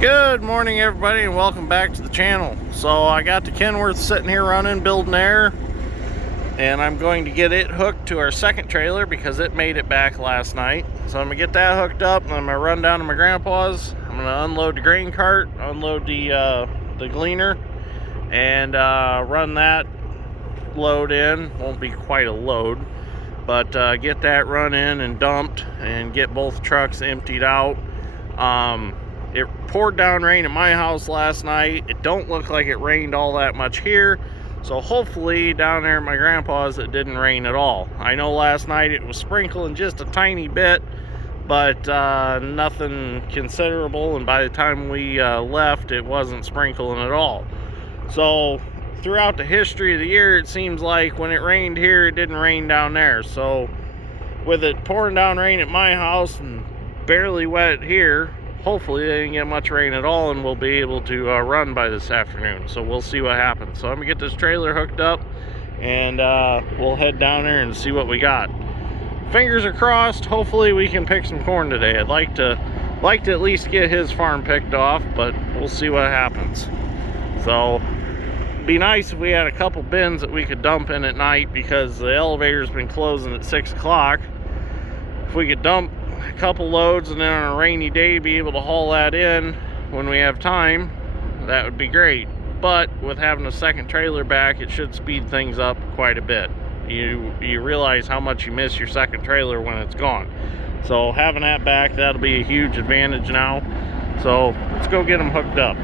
Good morning, everybody, and welcome back to the channel. So I got the Kenworth sitting here running, building air, and I'm going to get it hooked to our second trailer because it made it back last night. So I'm gonna get that hooked up, and I'm gonna run down to my grandpa's. I'm gonna unload the grain cart, unload the Gleaner, and run that load in. Won't be quite a load, but get that run in and dumped, and get both trucks emptied out. It poured down rain at my house last night. It don't look like it rained all that much here, so hopefully down there at my grandpa's it didn't rain at all. I know last night it was sprinkling just a tiny bit, but nothing considerable, and by the time we left, it wasn't sprinkling at all. So throughout the history of the year, it seems like when it rained here, it didn't rain down there. So with it pouring down rain at my house and barely wet here, hopefully they didn't get much rain at all, and we'll be able to run by this afternoon. So we'll see what happens. So I'm gonna get this trailer hooked up, and we'll head down there and see what we got. Fingers are crossed. Hopefully we can pick some corn today. I'd like to at least get his farm picked off, but we'll see what happens. So it'd be nice if we had a couple bins that we could dump in at night, because the elevator's been closing at 6 o'clock. If we could dump a couple loads and then on a rainy day be able to haul that in when we have time, that would be great. But with having a second trailer back, it should speed things up quite a bit. You realize how much you miss your second trailer when it's gone. So having that back, that'll be a huge advantage now. So let's go get them hooked up.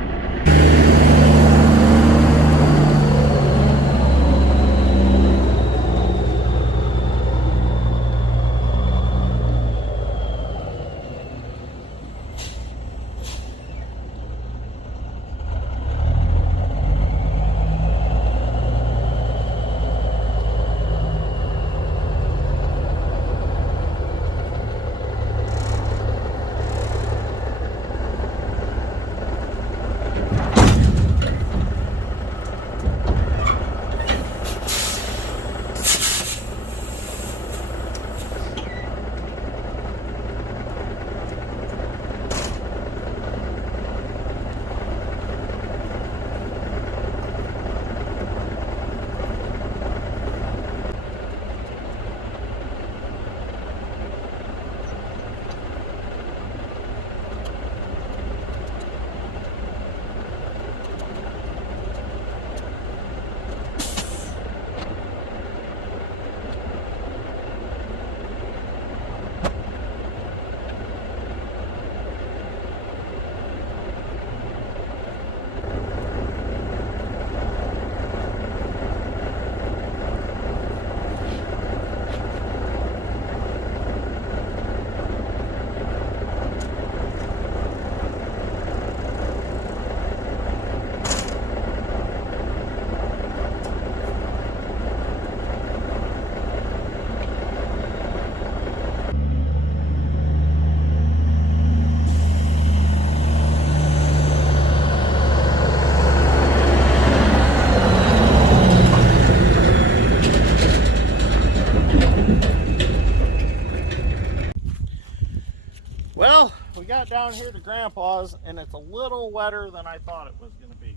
Well, we got down here to Grandpa's, and it's a little wetter than I thought it was going to be.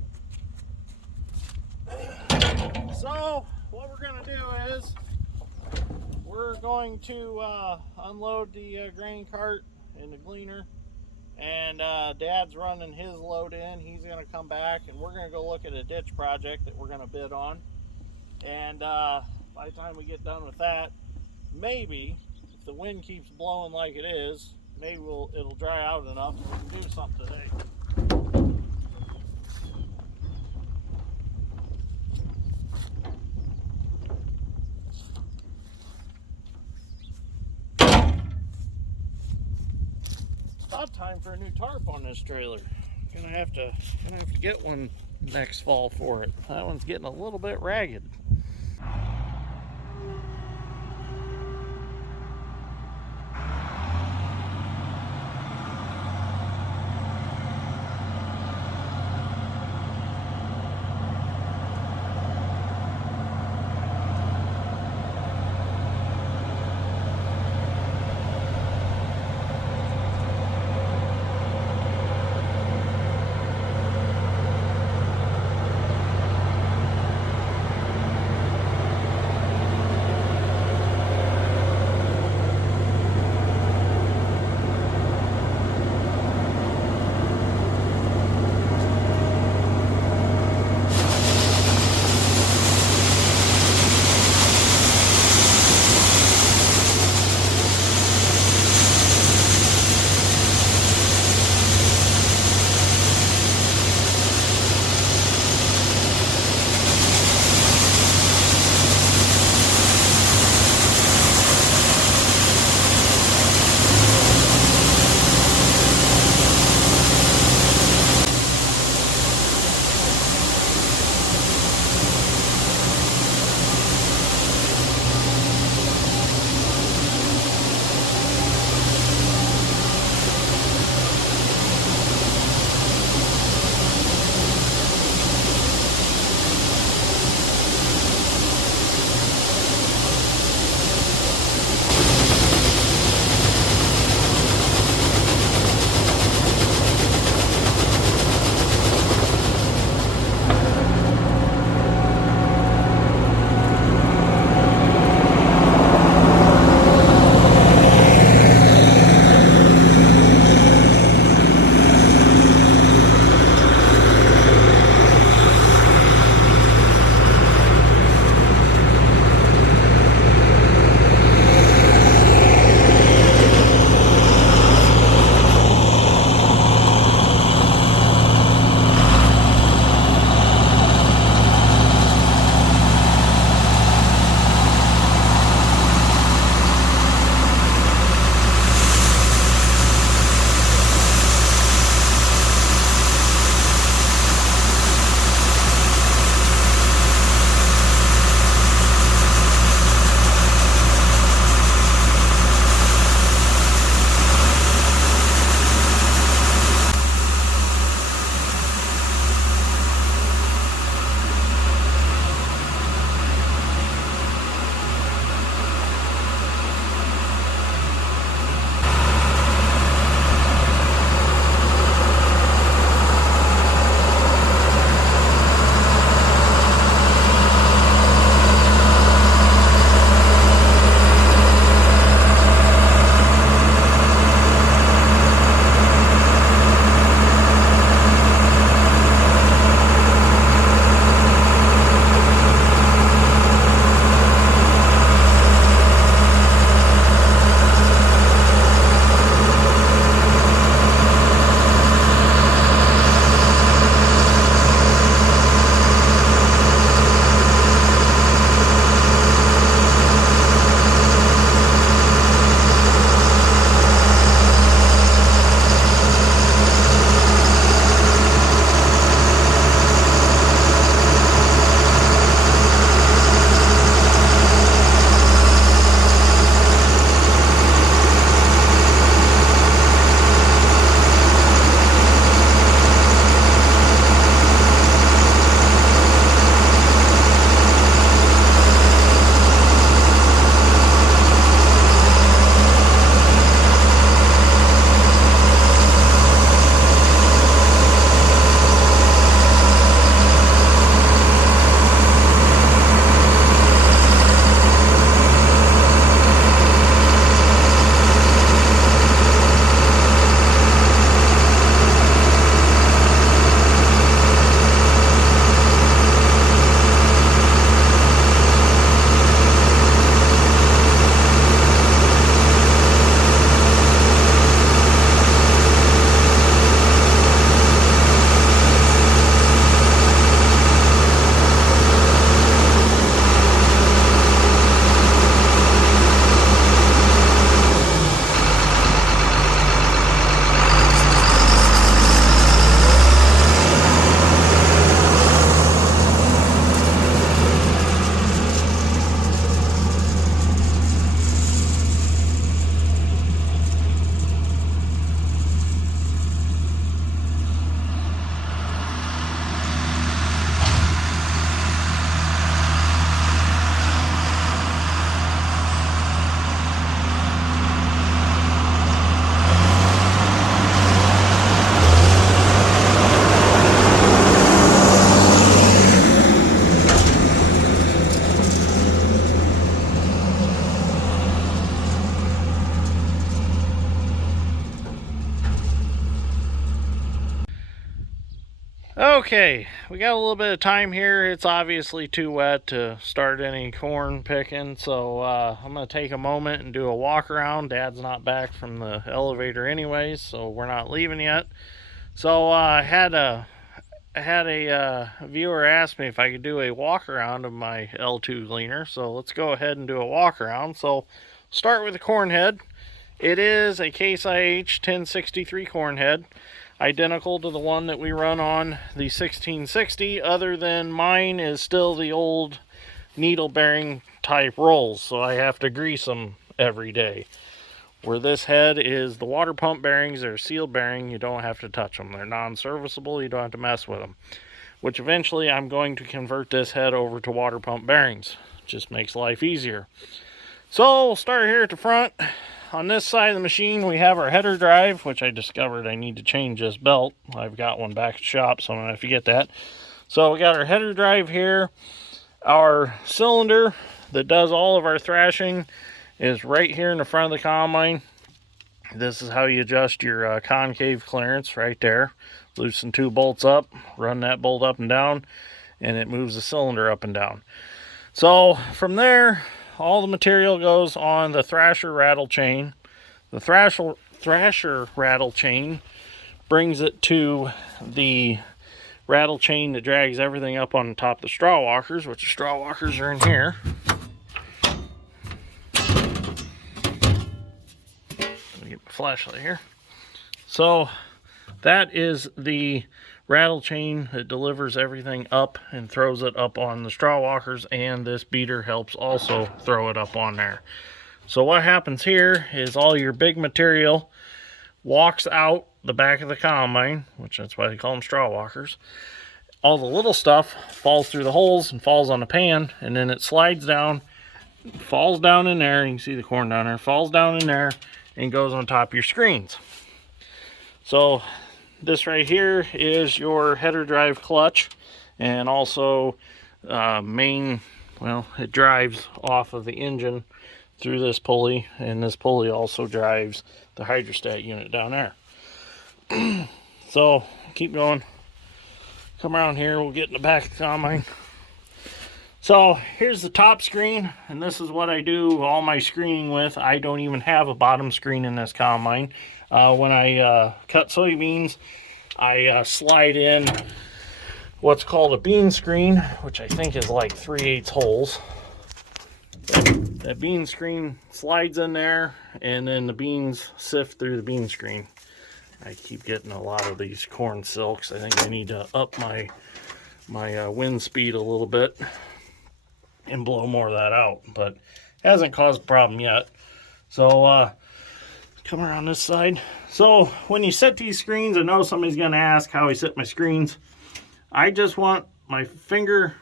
So what we're going to do is we're going to unload the grain cart and the Gleaner, and Dad's running his load in. He's going to come back, and we're going to go look at a ditch project that we're going to bid on. And by the time we get done with that, maybe if the wind keeps blowing like it is, maybe it'll dry out enough so we can do something today. It's about time for a new tarp on this trailer. Gonna have to get one next fall for it. That one's getting a little bit ragged. Okay, we got a little bit of time here. It's obviously too wet to start any corn picking, so I'm going to take a moment and do a walk around. Dad's not back from the elevator anyways, so we're not leaving yet. So I had a viewer ask me if I could do a walk around of my L2 Gleaner, so let's go ahead and do a walk around. So start with the corn head. It is a Case IH 1063 corn head, identical to the one that we run on the 1660, other than mine is still the old needle bearing type rolls, so I have to grease them every day. Where this head is the water pump bearings, they're sealed bearing, you don't have to touch them. They're non-serviceable, you don't have to mess with them. Which eventually I'm going to convert this head over to water pump bearings. Just makes life easier. So we'll start here at the front. On this side of the machine we have our header drive, which I discovered I need to change this belt. I've got one back at the shop, so I'm going to forget that. So we got our header drive here. Our cylinder that does all of our thrashing is right here in the front of the combine. This is how you adjust your concave clearance right there. Loosen two bolts up, run that bolt up and down, and it moves the cylinder up and down. So from there, all the material goes on the thrasher rattle chain. The thrasher rattle chain brings it to the rattle chain that drags everything up on top of the straw walkers, which the straw walkers are in here. Let me get my flashlight here. So that is the rattle chain that delivers everything up and throws it up on the straw walkers, and this beater helps also throw it up on there. So what happens here is all your big material walks out the back of the combine, which that's why they call them straw walkers. All the little stuff falls through the holes and falls on the pan, and then it slides down, falls down in there. You can see the corn down there, falls down in there and goes on top of your screens. So this right here is your header drive clutch, and also it drives off of the engine through this pulley, and this pulley also drives the hydrostat unit down there. So keep going, come around here, we'll get in the back of the combine. So here's the top screen, and this is what I do all my screening with. I don't even have a bottom screen in this combine. When I cut soybeans, I slide in what's called a bean screen, which I think is like 3/8 holes. That bean screen slides in there, and then the beans sift through the bean screen. I keep getting a lot of these corn silks. I think I need to up my wind speed a little bit and blow more of that out, but hasn't caused a problem yet. So come around this side. So when you set these screens, I know somebody's going to ask how I set my screens. I just want my finger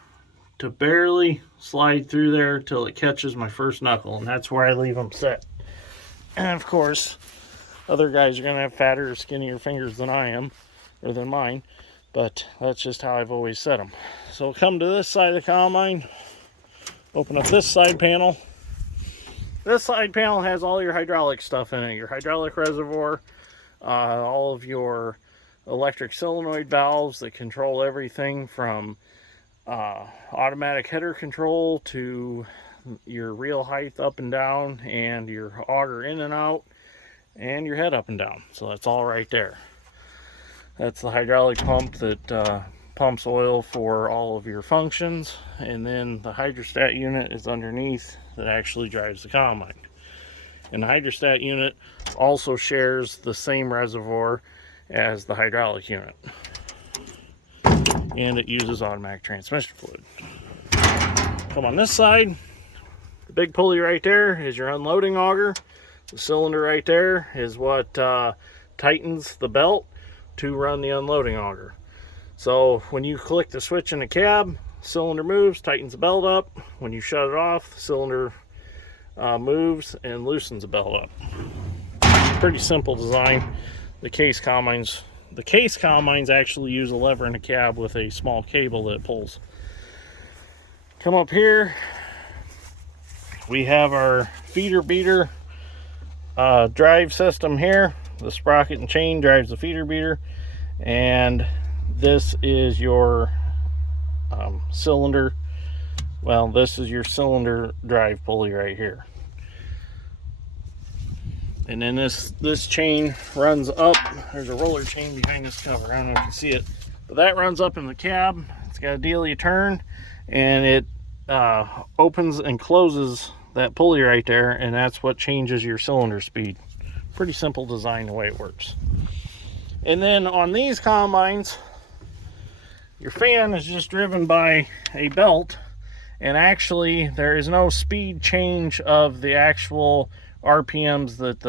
to barely slide through there till it catches my first knuckle, and that's where I leave them set. And of course, other guys are going to have fatter or skinnier fingers than I am, or than mine, but that's just how I've always set them. So come to this side of the combine, open up this side panel. This side panel has all your hydraulic stuff in it, your hydraulic reservoir, all of your electric solenoid valves that control everything from automatic header control to your reel height up and down, and your auger in and out, and your head up and down. So that's all right there. That's the hydraulic pump that pumps oil for all of your functions, and then the hydrostat unit is underneath that actually drives the combine. And the hydrostat unit also shares the same reservoir as the hydraulic unit, and it uses automatic transmission fluid. Come on this side, the big pulley right there is your unloading auger. The cylinder right there is what tightens the belt to run the unloading auger. So when you click the switch in the cab, cylinder moves, tightens the belt up. When you shut it off, the cylinder moves and loosens the belt up. Pretty simple design. The case combines actually use a lever in the cab with a small cable that it pulls. Come up here, we have our feeder beater drive system here. The sprocket and chain drives the feeder beater, and this is your cylinder. Well, this is your cylinder drive pulley right here. And then this chain runs up. There's a roller chain behind this cover. I don't know if you can see it. But that runs up in the cab. It's got a deal you turn, and it opens and closes that pulley right there, and that's what changes your cylinder speed. Pretty simple design the way it works. And then on these combines, your fan is just driven by a belt, and actually there is no speed change of the actual RPMs that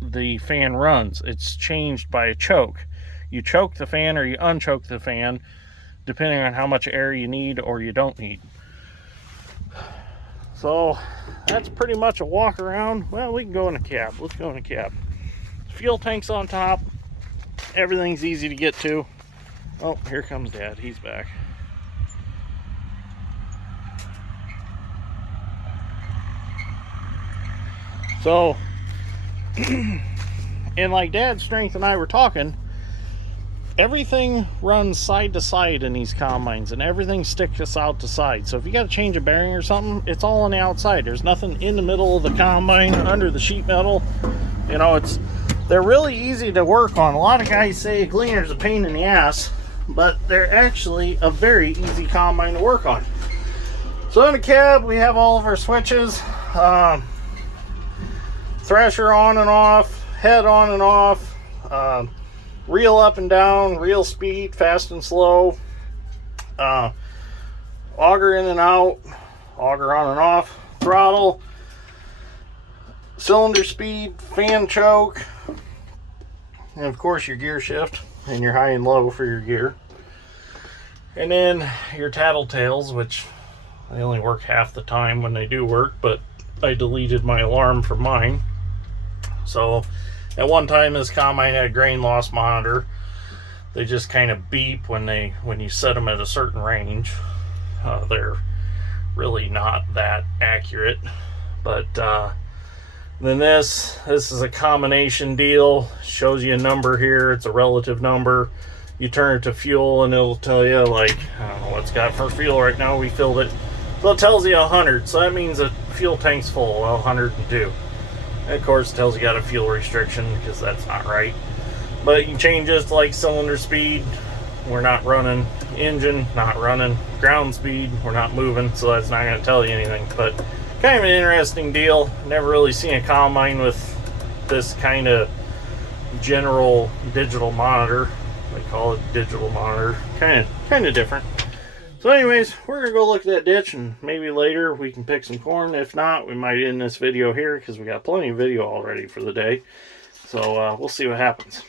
the fan runs. It's changed by a choke. You choke the fan or you unchoke the fan depending on how much air you need or you don't need. So that's pretty much a walk around. Well, we can go in a cab. Let's go in a cab. Fuel tank's on top. Everything's easy to get to. Oh, here comes Dad. He's back. So, and like Dad's strength and I were talking, everything runs side to side in these combines, and everything sticks out to side. So if you got to change a bearing or something, it's all on the outside. There's nothing in the middle of the combine under the sheet metal. You know, they're really easy to work on. A lot of guys say Gleaner's a pain in the ass, but they're actually a very easy combine to work on. So in the cab, we have all of our switches. Thresher on and off, head on and off, reel up and down, reel speed, fast and slow, auger in and out, auger on and off, throttle, cylinder speed, fan choke, and of course your gear shift and your high and low for your gear. And then your tattletales, which they only work half the time when they do work, but I deleted my alarm from mine. So at one time this combine had a grain loss monitor. They just kind of beep when you set them at a certain range. They're really not that accurate. But then this is a combination deal. Shows you a number here. It's a relative number. You turn it to fuel and it'll tell you, like, I don't know what it's got for fuel right now. We filled it. So it tells you 100. So that means the fuel tank's full. Well, 102. And of course, it tells you got a fuel restriction, because that's not right. But you can change this to like cylinder speed. We're not running. Engine, not running. Ground speed, we're not moving, so that's not going to tell you anything. But kind of an interesting deal. Never really seen a combine with this kind of general digital monitor. They call it digital monitor. Kind of different. So anyways, we're going to go look at that ditch, and maybe later we can pick some corn. If not, we might end this video here, because we got plenty of video already for the day. So we'll see what happens.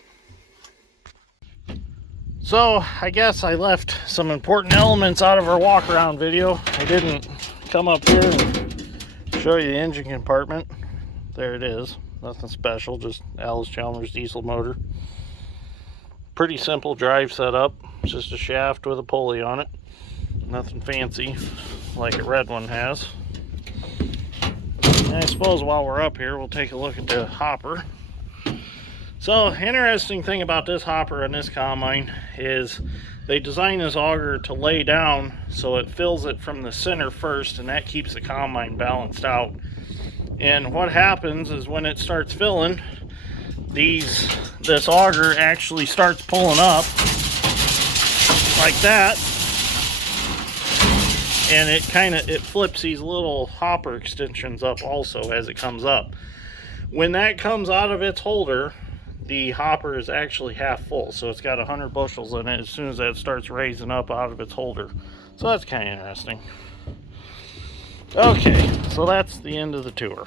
So I guess I left some important elements out of our walk around video. I didn't come up here and show you the engine compartment. There it is. Nothing special, just Alice Chalmers diesel motor. Pretty simple drive setup. It's just a shaft with a pulley on it. Nothing fancy like a red one has. And I suppose while we're up here, we'll take a look at the hopper. So, interesting thing about this hopper and this combine is they designed this auger to lay down so it fills it from the center first, and that keeps the combine balanced out. And what happens is when it starts filling, this auger actually starts pulling up like that. And it flips these little hopper extensions up also as it comes up. When that comes out of its holder, the hopper is actually half full. So it's got 100 bushels in it as soon as that starts raising up out of its holder. So that's kind of interesting. Okay, so that's the end of the tour.